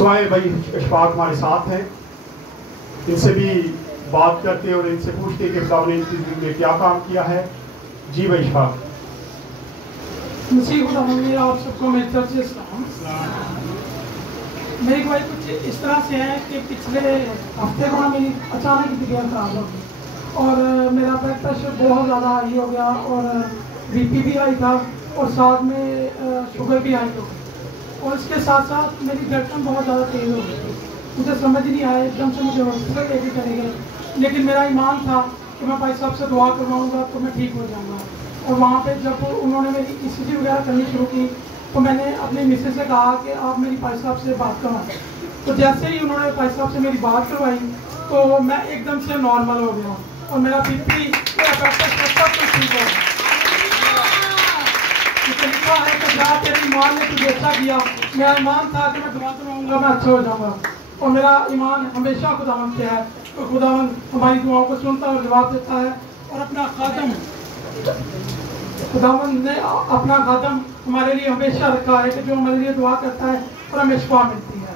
सुहाइल भाई इशफाक हमारे साथ हैं, इनसे भी बात करते और इनसे पूछते कि खुदा ने इनकी जिंदगी में क्या काम किया है। जी भाई इशफाक। मसीह खुदा मेरा आप सबको मेरी तरफ से सलाम। मेरी भाई कुछ इस तरह से है कि पिछले हफ्ते को मेरी अचानक तबीयत खराब हो गई और मेरा ब्लड प्रेशर बहुत ज़्यादा हाई हो गया और बीपी भी हाई था और साथ में शुगर भी हाई हो गई और इसके साथ साथ मेरी धड़कन बहुत ज़्यादा तेज़ हो गई। मुझे समझ नहीं आया, एकदम से मुझे हॉस्पिटल लेके चले गए, लेकिन मेरा ईमान था कि मैं भाई साहब से दुआ करवाऊँगा तो मैं ठीक हो जाऊँगा। और वहाँ पे जब उन्होंने मेरी ECG वगैरह करनी शुरू की तो मैंने अपनी मिसेज से कहा कि आप मेरी भाई साहब से बात करवाएं। तो जैसे ही उन्होंने भाई साहब से मेरी बात करवाई तो मैं एकदम से नॉर्मल हो गया और मेरा BP, मेरा ब्लड प्रेशर सब कुछ ठीक हो गया। लिखा है कि जहाँ तेरी ईमान ने तुझे अच्छा किया, मेरा ईमान था कि मैं दुआ करवाऊँगा, मैं अच्छा हो जाऊँगा और मेरा ईमान हमेशा खुदावंद पे है। तो खुदावंद हमारी दुआओं को सुनता और जवाब देता है और अपना खादम खुदावंद ने अपना खादम हमारे लिए हमेशा रखा है कि जो हमारे लिए दुआ करता है और हमें शिफा मिलती है।